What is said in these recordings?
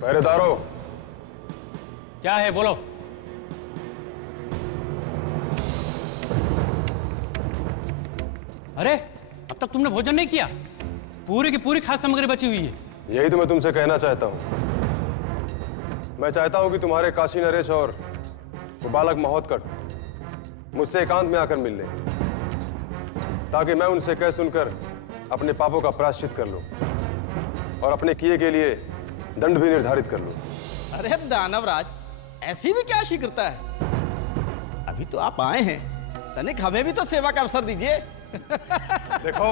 पहरेदारों। क्या है, बोलो। अरे, अब तक तुमने भोजन नहीं किया? पूरी की पूरी खाद्य सामग्री बची हुई है। यही तो मैं तुमसे कहना चाहता हूं। मैं चाहता हूं कि तुम्हारे काशी नरेश और वो बालक महोत्कट मुझसे एकांत में आकर मिल लें, ताकि मैं उनसे कह सुनकर अपने पापों का प्रायश्चित कर लूं और अपने किए के लिए दंड भी निर्धारित कर लूं। अरे दानवराज, ऐसी भी क्या शीघ्रता है? अभी तो आप आए हैं, तनिक हमें भी तो सेवा का अवसर दीजिए। देखो,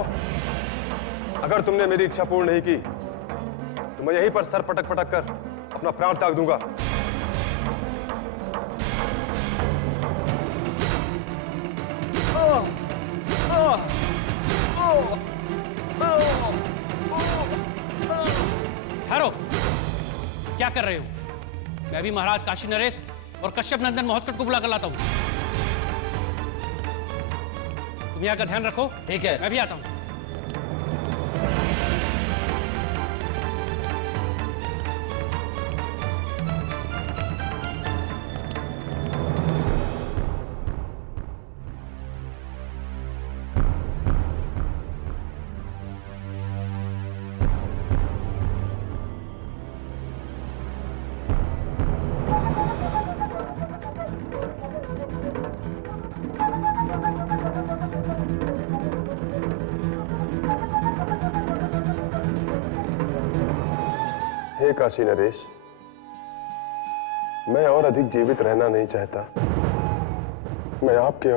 अगर तुमने मेरी इच्छा पूर्ण नहीं की तो मैं यहीं पर सर पटक पटक कर अपना प्राण त्याग दूंगा। ठहरो, क्या कर रहे हो? मैं भी महाराज काशी नरेश और कश्यप नंदन महोत्कट को बुला कर लाता हूं। तुम यहाँ का ध्यान रखो। ठीक है, मैं भी आता हूं। हे काशी नरेश, मैं और अधिक जीवित रहना नहीं चाहता। मैं आपके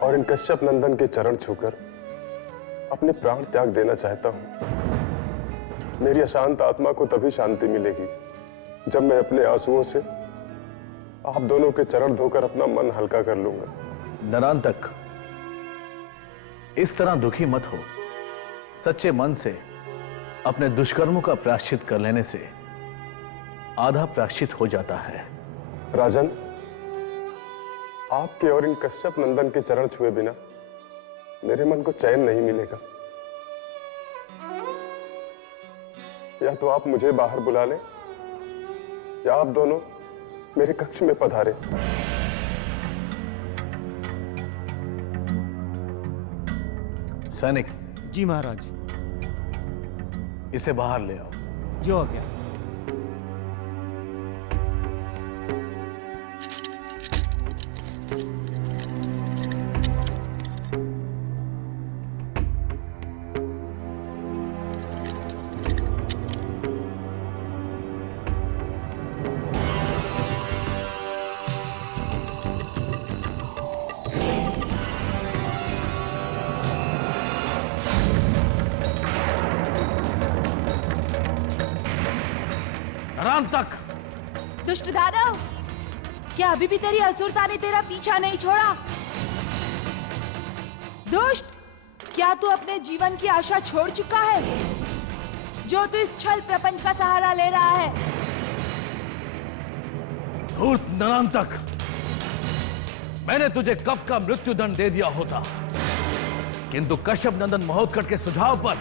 और इन कश्यप नंदन के चरण छूकर अपने प्राण त्याग देना चाहता हूं। मेरी अशांत आत्मा को तभी शांति मिलेगी जब मैं अपने आंसुओं से आप दोनों के चरण धोकर अपना मन हल्का कर लूंगा। नरांतक, इस तरह दुखी मत हो। सच्चे मन से अपने दुष्कर्मों का प्रायश्चित कर लेने से आधा प्रायश्चित हो जाता है। राजन, आपके और इन कश्यप नंदन के चरण छुए बिना मेरे मन को चैन नहीं मिलेगा। या तो आप मुझे बाहर बुला लें या आप दोनों मेरे कक्ष में पधारे। सैनिक जी महाराज। इसे बाहर ले आओ। जो हो गया। तक दुष्ट दानव, क्या अभी भी तेरी असुरता ने तेरा पीछा नहीं छोड़ा? दुष्ट, क्या तू अपने जीवन की आशा छोड़ चुका है, जो तू इस छल प्रपंच का सहारा ले रहा है? धूर्त नरांतक, मैंने तुझे कब का मृत्युदंड दे दिया होता, किंतु कश्यप नंदन महोत्कट के सुझाव पर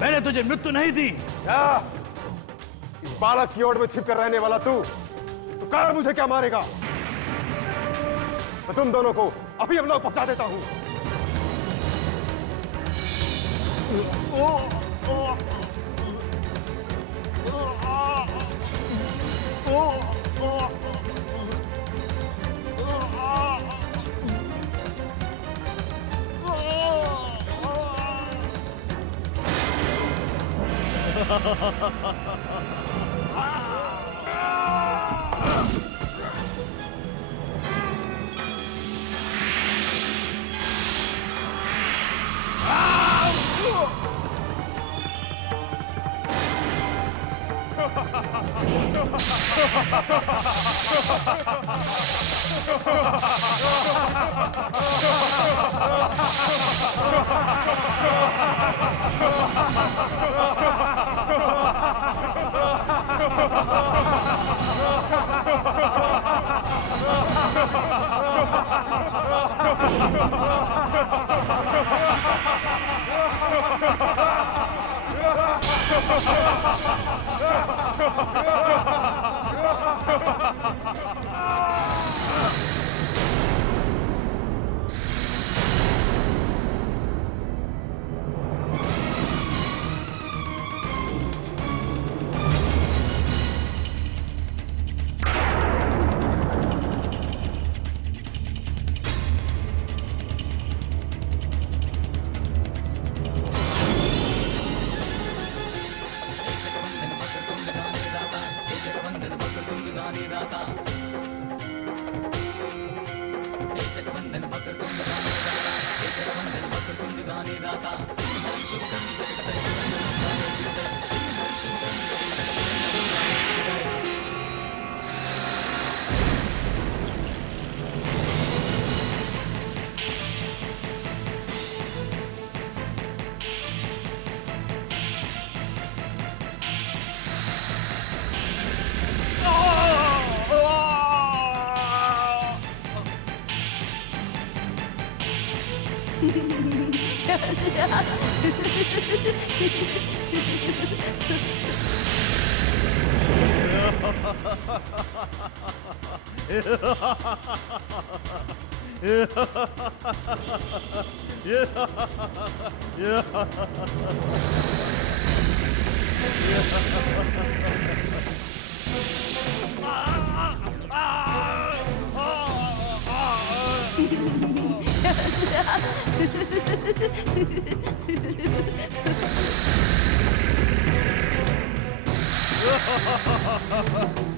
मैंने तुझे मृत्यु नहीं दी। क्या इस बालक की ओर में छिप कर रहने वाला तू कर मुझे क्या मारेगा? मैं तुम दोनों को अभी हम लोग पहुंचा देता हूं।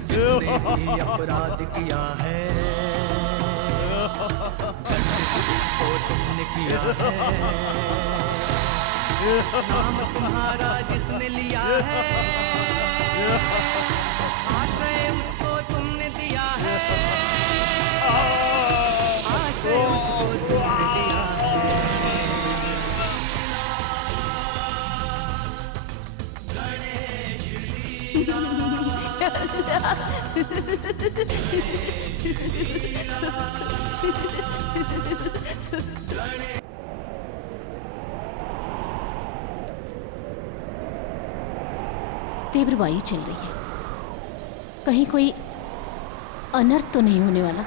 जिसने ये अपराध किया है इसको तुमने किया है, नाम तुम्हारा जिसने लिया है आश्रय उसको तुमने दिया है, आश्रय उसको तुमने दिया है। तीव्र वायु चल रही है, कहीं कोई अनर्थ तो नहीं होने वाला।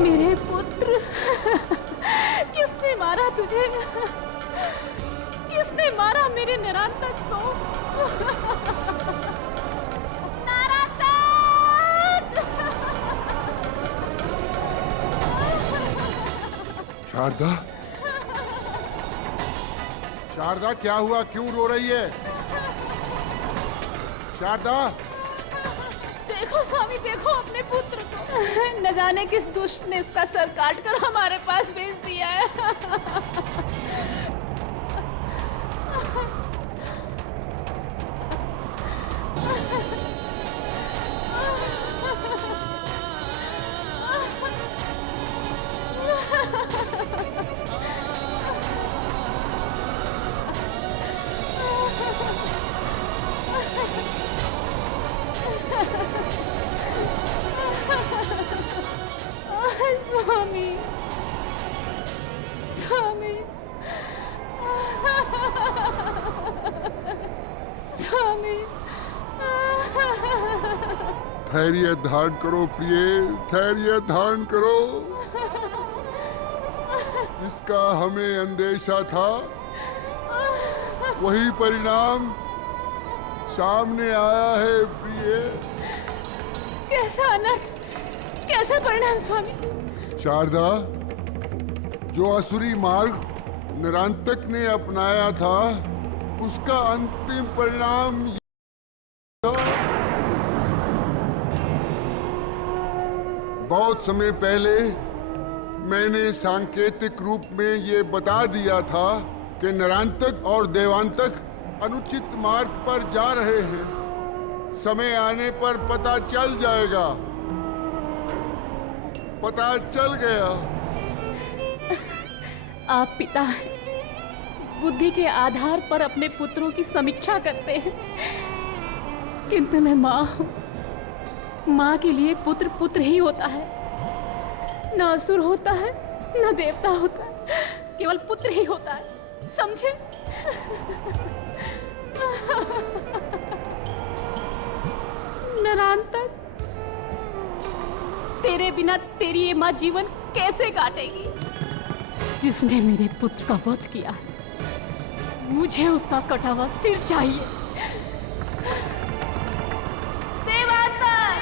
मेरे पुत्र, किसने मारा तुझे? किसने मारा मेरे निरांतक को? शारदा, शारदा क्या हुआ? क्यों रो रही है? शारदा, देखो स्वामी, देखो अपने पुत्र को। न जाने किस दुष्ट ने इसका सर काटकर हमारे पास भेज दिया है। स्वामी, स्वामी, स्वामी। धैर्य धारण करो प्रिय, धैर्य धारण करो। जिसका हमें अंदेशा था वही परिणाम सामने आया है प्रिय। कैसा अनर्थ, कैसा परिणाम स्वामी? शारदा, जो असुरी मार्ग निरांतक ने अपनाया था उसका अंतिम परिणाम था। बहुत समय पहले मैंने सांकेतिक रूप में ये बता दिया था कि नरांतक और देवांतक अनुचित मार्ग पर जा रहे हैं। समय आने पर पता चल जाएगा। पता चल गया। आप पिता हैं, बुद्धि के आधार पर अपने पुत्रों की समीक्षा करते हैं, किंतु मैं माँ हूँ। माँ के लिए पुत्र पुत्र ही होता है, न असुर होता है न देवता होता है, केवल पुत्र ही होता है, समझे? नरांतक, तेरे बिना तेरी ये माँ जीवन कैसे काटेगी? जिसने मेरे पुत्र का वध किया है, मुझे उसका कटा हुआ सिर चाहिए। देवांतक,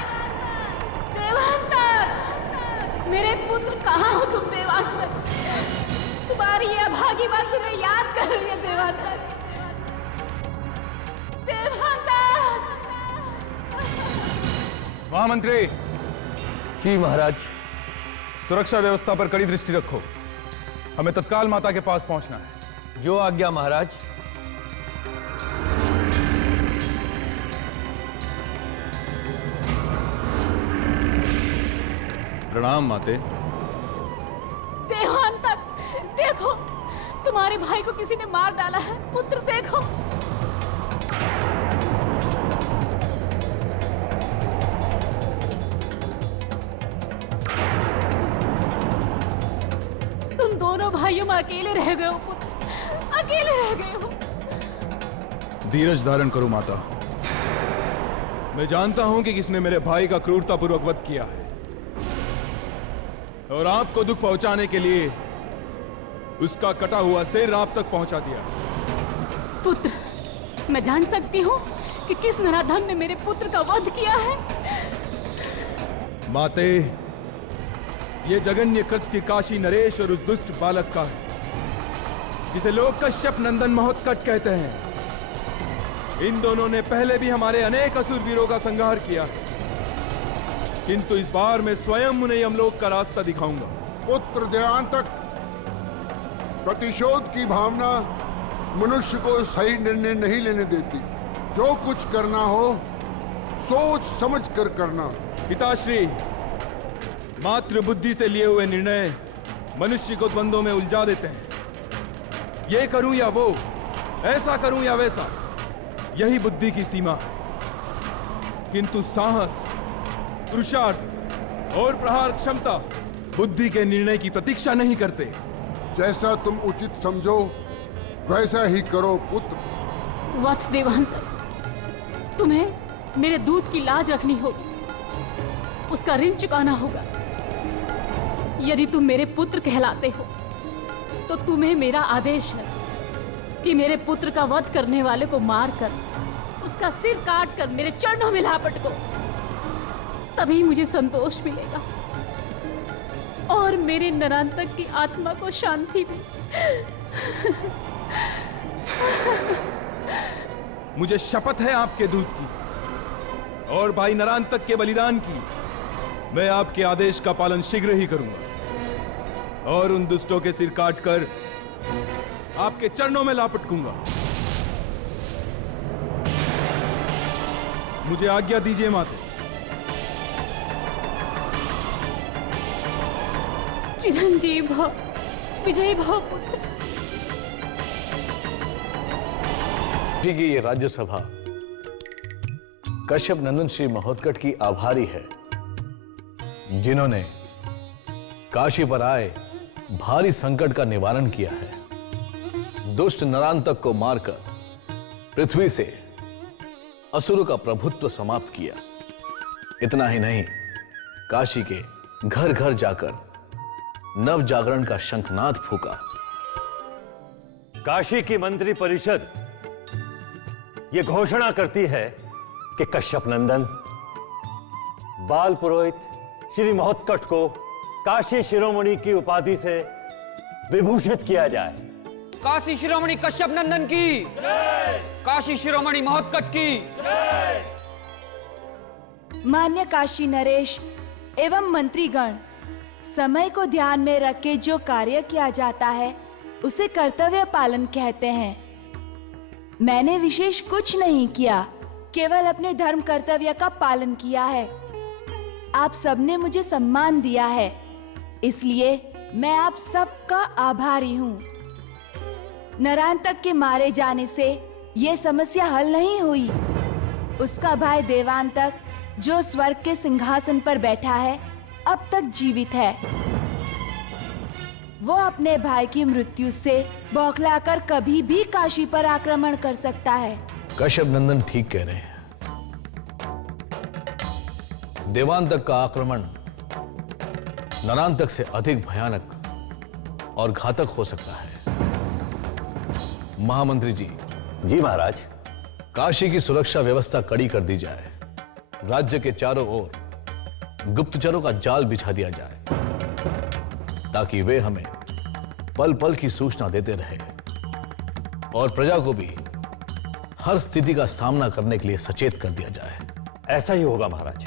देवांतक, मेरे पुत्र कहाँ हो तुम देवांतक? तुम्हारी ये अभागी बात तुम्हें याद कर रही है देवांतक। देवांतक! महामंत्री जी महाराज। सुरक्षा व्यवस्था पर कड़ी दृष्टि रखो। हमें तत्काल माता के पास पहुंचना है। जो आज्ञा महाराज। प्रणाम माते। देवांतक, देखो तुम्हारे भाई को किसी ने मार डाला है। पुत्र देखो। तुम दोनों भाइयों में अकेले रह गए हो पुत्र, अकेले रह गए हो। धीरज धारण करो माता। मैं जानता हूं कि किसने मेरे भाई का क्रूरतापूर्वक वध किया है और आपको दुख पहुंचाने के लिए उसका कटा हुआ सिर आप तक पहुंचा दिया। पुत्र, मैं जान सकती हूँ कि किस नराधम ने मेरे पुत्र का वध किया है? माते, ये जघन्य कृत्य काशी नरेश और उस दुष्ट बालक का है जिसे लोग कश्यप नंदन महोत्कट कहते हैं। इन दोनों ने पहले भी हमारे अनेक असुर वीरों का संहार किया है, किंतु इस बार मैं स्वयं उन्हें यमलोक का रास्ता दिखाऊंगा। पुत्र देवांतक, प्रतिशोध की भावना मनुष्य को सही निर्णय नहीं लेने देती। जो कुछ करना हो सोच समझ कर करना। पिताश्री, मात्र बुद्धि से लिए हुए निर्णय मनुष्य को द्वंद्वों में उलझा देते हैं। ये करूं या वो, ऐसा करूं या वैसा, यही बुद्धि की सीमा है। किंतु साहस, पुरुषार्थ और प्रहार क्षमता बुद्धि के निर्णय की प्रतीक्षा नहीं करते। जैसा तुम उचित समझो वैसा ही करो पुत्र। वत्स देवांतक, तुम्हें मेरे दूध की लाज रखनी होगी, उसका ऋण चुकाना होगा। यदि तुम मेरे पुत्र कहलाते हो तो तुम्हें मेरा आदेश है कि मेरे पुत्र का वध करने वाले को मारकर उसका सिर काट कर मेरे चरणों में लापट को, तभी मुझे संतोष मिलेगा और मेरे नरांतक की आत्मा को शांति मिले। मुझे शपथ है आपके दूध की और भाई नरांतक के बलिदान की। मैं आपके आदेश का पालन शीघ्र ही करूंगा और उन दुष्टों के सिर काटकर आपके चरणों में लापटकूंगा। मुझे आज्ञा दीजिए माते। चिरंजीव भव, विजयी भव पुत्र। जी की ये राज्यसभा कश्यप नंदन श्री महोत्कट की आभारी है, जिन्होंने काशी पर आए भारी संकट का निवारण किया है। दुष्ट नरांतक को मारकर पृथ्वी से असुरों का प्रभुत्व समाप्त किया। इतना ही नहीं, काशी के घर घर जाकर नव जागरण का शंखनाद फूका। काशी की मंत्री परिषद ये घोषणा करती है कि कश्यप नंदन बाल पुरोहित श्री महोत्कट को काशी शिरोमणि की उपाधि से विभूषित किया जाए। काशी शिरोमणि कश्यप नंदन की, काशी शिरोमणि महोत्कट की। मान्य काशी नरेश एवं मंत्रीगण, समय को ध्यान में रख के जो कार्य किया जाता है उसे कर्तव्य पालन कहते हैं। मैंने विशेष कुछ नहीं किया, केवल अपने धर्म कर्तव्य का पालन किया है। आप सबने मुझे सम्मान दिया है, इसलिए मैं आप सबका आभारी हूँ। नरांतक के मारे जाने से ये समस्या हल नहीं हुई। उसका भाई देवांतक, जो स्वर्ग के सिंहासन पर बैठा है, अब तक जीवित है। वो अपने भाई की मृत्यु से बौखलाकर कभी भी काशी पर आक्रमण कर सकता है। कश्यप नंदन ठीक कह रहे हैं। देवांतक का आक्रमण नरांतक से अधिक भयानक और घातक हो सकता है। महामंत्री जी। जी महाराज। काशी की सुरक्षा व्यवस्था कड़ी कर दी जाए। राज्य के चारों ओर गुप्तचरों का जाल बिछा दिया जाए ताकि वे हमें पल पल की सूचना देते रहे और प्रजा को भी हर स्थिति का सामना करने के लिए सचेत कर दिया जाए। ऐसा ही होगा महाराज।